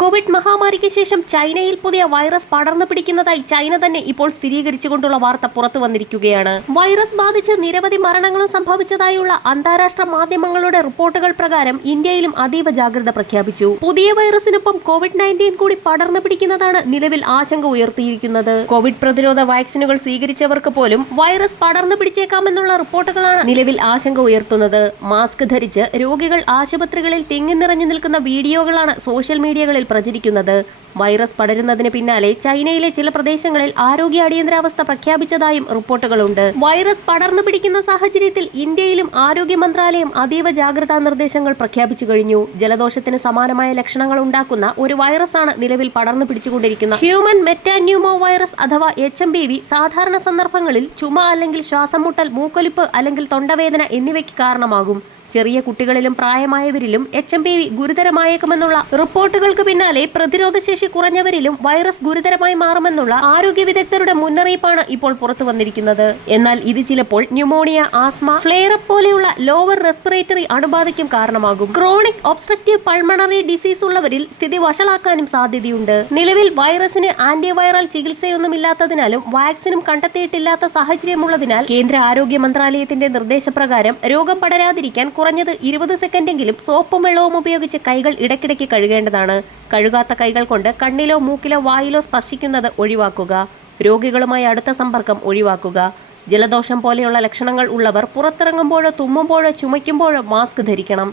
Covid മഹാമാരിക്ക് ശേഷം ചൈനയിൽ പുതിയ വൈറസ് പടർന്നു പിടിക്കുന്നതായി ചൈന തന്നെ ഇപ്പോൾ സ്ഥിരീകരിച്ചുകൊണ്ടുള്ള വാർത്ത പുറത്തു വന്നിരിക്കുകയാണ്. വൈറസ് ബാധിച്ച് നിരവധി മരണങ്ങളും സംഭവിച്ചതായുള്ള അന്താരാഷ്ട്ര മാധ്യമങ്ങളുടെ റിപ്പോർട്ടുകൾ പ്രകാരം ഇന്ത്യയിലും അതീവ ജാഗ്രത പ്രഖ്യാപിച്ചു. പുതിയ വൈറസിനൊപ്പം കോവിഡ്-19 കൂടി പടർന്നു പിടിക്കുന്നതാണ് നിലവിൽ ആശങ്ക ഉയർത്തിയിരിക്കുന്നത്. കോവിഡ് പ്രതിരോധ വാക്സിനുകൾ സ്വീകരിച്ചവർക്ക് പോലും വൈറസ് പടർന്നു പിടിച്ചേക്കാമെന്നുള്ള റിപ്പോർട്ടുകളാണ് നിലവിൽ ആശങ്ക ഉയർത്തുന്നത്. മാസ്ക് ധരിച്ച് രോഗികൾ ആശുപത്രികളിൽ തിങ്ങി നിറഞ്ഞു നിൽക്കുന്ന വീഡിയോകളാണ് സോഷ്യൽ മീഡിയകളിൽ പ്രചരിക്കുന്നത്. വൈറസ് പടരുന്നതിന് പിന്നാലെ ചൈനയിലെ ചില പ്രദേശങ്ങളിൽ ആരോഗ്യ അടിയന്തരാവസ്ഥ പ്രഖ്യാപിച്ചതായും റിപ്പോർട്ടുകളുണ്ട്. വൈറസ് പടർന്നു പിടിക്കുന്ന സാഹചര്യത്തിൽ ഇന്ത്യയിലും ആരോഗ്യ മന്ത്രാലയം അതീവ ജാഗ്രതാ നിർദ്ദേശങ്ങൾ പ്രഖ്യാപിച്ചു കഴിഞ്ഞു. ജലദോഷത്തിന് സമാനമായ ലക്ഷണങ്ങൾ ഉണ്ടാക്കുന്ന ഒരു വൈറസാണ് നിലവിൽ പടർന്നു പിടിച്ചുകൊണ്ടിരിക്കുന്ന ഹ്യൂമൻ മെറ്റാന്യൂമോ വൈറസ് അഥവാ HMPV. സാധാരണ സന്ദർഭങ്ങളിൽ ചുമ അല്ലെങ്കിൽ ശ്വാസം മുട്ടൽ, മൂക്കൊലിപ്പ് അല്ലെങ്കിൽ തൊണ്ടവേദന എന്നിവയ്ക്ക് കാരണമാകും. ചെറിയ കുട്ടികളിലും പ്രായമായവരിലും HMPV ഗുരുതരമായേക്കുമെന്നുള്ള റിപ്പോർട്ടുകൾക്ക് പിന്നാലെ പ്രതിരോധശേഷി കുറഞ്ഞവരിലും വൈറസ് ഗുരുതരമായി മാറുമെന്നുള്ള ആരോഗ്യ വിദഗ്ധരുടെ മുന്നറിയിപ്പാണ് ഇപ്പോൾ പുറത്തു വന്നിരിക്കുന്നത്. എന്നാൽ ഇത് ചിലപ്പോൾ ന്യൂമോണിയ, ആസ്മ, ഫ്ലെയറപ്പ് പോലെയുള്ള ലോവർ റെസ്പിറേറ്ററി അണുബാധയ്ക്കും കാരണമാകും. ക്രോണിക് ഒബ്സ്ട്രക്റ്റീവ് പൾമണറി ഡിസീസ് ഉള്ളവരിൽ സ്ഥിതി വഷളാക്കാനും സാധ്യതയുണ്ട്. നിലവിൽ വൈറസിന് ആന്റിവൈറൽ ചികിത്സയൊന്നുമില്ലാത്തതിനാലും വാക്സിനും കണ്ടെത്തിയിട്ടില്ലാത്ത സാഹചര്യമുള്ളതിനാൽ കേന്ദ്ര ആരോഗ്യ മന്ത്രാലയത്തിന്റെ നിർദ്ദേശപ്രകാരം രോഗം പടരാതിരിക്കാൻ കുറഞ്ഞത് 20 സെക്കൻഡെങ്കിലും സോപ്പും വെള്ളവും ഉപയോഗിച്ച് കൈകൾ ഇടയ്ക്കിടയ്ക്ക് കഴുകേണ്ടതാണ്. കഴുകാത്ത കൈകൾ കൊണ്ട് കണ്ണിലോ മൂക്കിലോ വായിലോ സ്പർശിക്കുന്നത് ഒഴിവാക്കുക. രോഗികളുമായി അടുത്ത സമ്പർക്കം ഒഴിവാക്കുക. ജലദോഷം പോലെയുള്ള ലക്ഷണങ്ങൾ ഉള്ളവർ പുറത്തിറങ്ങുമ്പോഴോ തുമ്മുമ്പോഴോ ചുമയ്ക്കുമ്പോഴോ മാസ്ക് ധരിക്കണം.